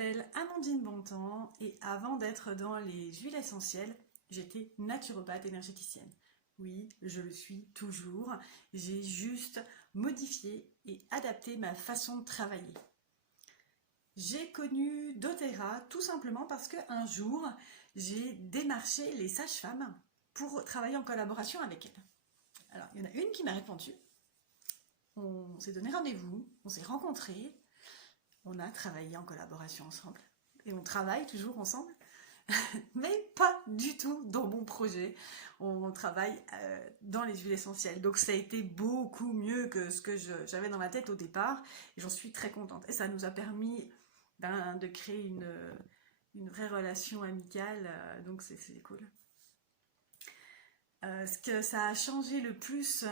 m'appelle Amandine Bontemps et avant d'être dans les huiles essentielles, j'étais naturopathe énergéticienne. Oui, je le suis toujours. J'ai juste modifié et adapté ma façon de travailler. J'ai connu doTERRA tout simplement parce qu'un jour, j'ai démarché les sages-femmes pour travailler en collaboration avec elles. Alors, il y en a une qui m'a répondu. On s'est donné rendez-vous, on s'est rencontrés, on a travaillé en collaboration ensemble. Et on travaille toujours ensemble, mais pas du tout dans mon projet. On travaille dans les huiles essentielles. Donc ça a été beaucoup mieux que ce que j'avais dans ma tête au départ. Et j'en suis très contente. Et ça nous a permis de créer une vraie relation amicale. Donc c'est cool. Ce que ça a changé le plus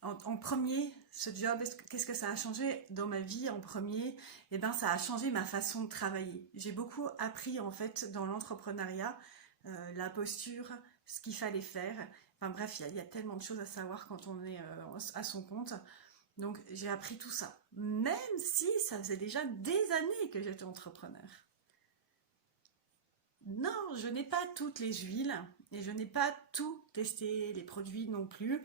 en premier, ce job, qu'est-ce que ça a changé dans ma vie en premier? Eh bien, ça a changé ma façon de travailler. J'ai beaucoup appris en fait dans l'entrepreneuriat, la posture, ce qu'il fallait faire. Enfin bref, il y a tellement de choses à savoir quand on est à son compte. Donc j'ai appris tout ça. Même si ça faisait déjà des années que j'étais entrepreneur. Non, je n'ai pas toutes les huiles et je n'ai pas tout testé, les produits non plus.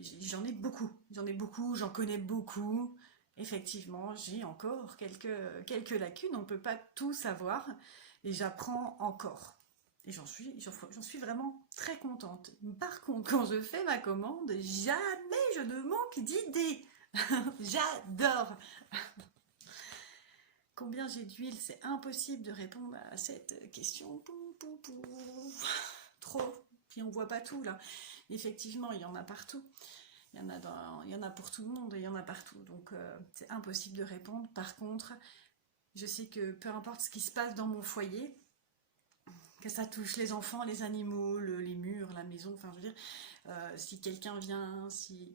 J'en ai beaucoup, j'en connais beaucoup. Effectivement, j'ai encore quelques lacunes, on ne peut pas tout savoir et j'apprends encore. Et j'en suis vraiment très contente. Par contre, quand je fais ma commande, jamais je ne manque d'idées. J'adore. Combien j'ai d'huile? C'est impossible de répondre à cette question. Trop. Puis on voit pas tout là. Effectivement, il y en a partout. Il y en a pour tout le monde et il y en a partout. Donc c'est impossible de répondre. Par contre, je sais que peu importe ce qui se passe dans mon foyer, que ça touche les enfants, les animaux, les murs, la maison, enfin je veux dire, si quelqu'un vient, si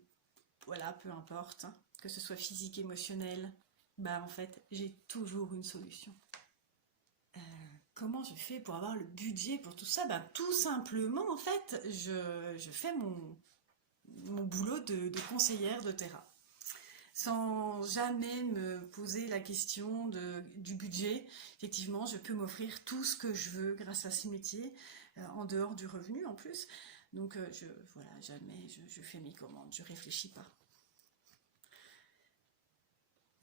voilà, peu importe, hein, que ce soit physique, émotionnel, bah en fait, j'ai toujours une solution. Comment je fais pour avoir le budget pour tout ça? Ben, tout simplement, en fait, je fais mon boulot de conseillère doTERRA. Sans jamais me poser la question du budget. Effectivement, je peux m'offrir tout ce que je veux grâce à ce métier, en dehors du revenu en plus. Donc, voilà, jamais je fais mes commandes, je réfléchis pas.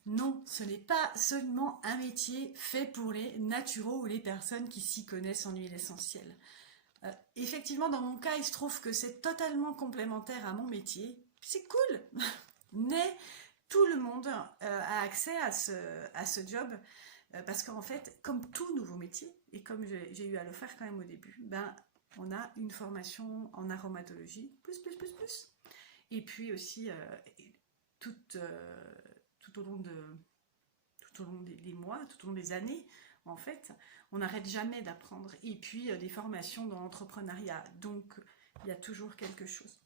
Non, ce n'est pas seulement un métier fait pour les naturaux ou les personnes qui s'y connaissent en huile essentielle. Effectivement, dans mon cas, il se trouve que c'est totalement complémentaire à mon métier. C'est cool, mais tout le monde a accès à ce job parce qu'en fait, comme tout nouveau métier, et comme j'ai eu à le faire quand même au début, ben, on a une formation en aromatologie, plus. Et puis aussi, tout au long des mois, tout au long des années, en fait, on n'arrête jamais d'apprendre. Et puis, des formations dans l'entrepreneuriat. Donc, il y a toujours quelque chose.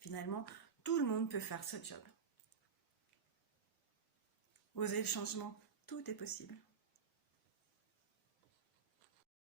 Finalement, tout le monde peut faire ce job. Oser le changement, tout est possible.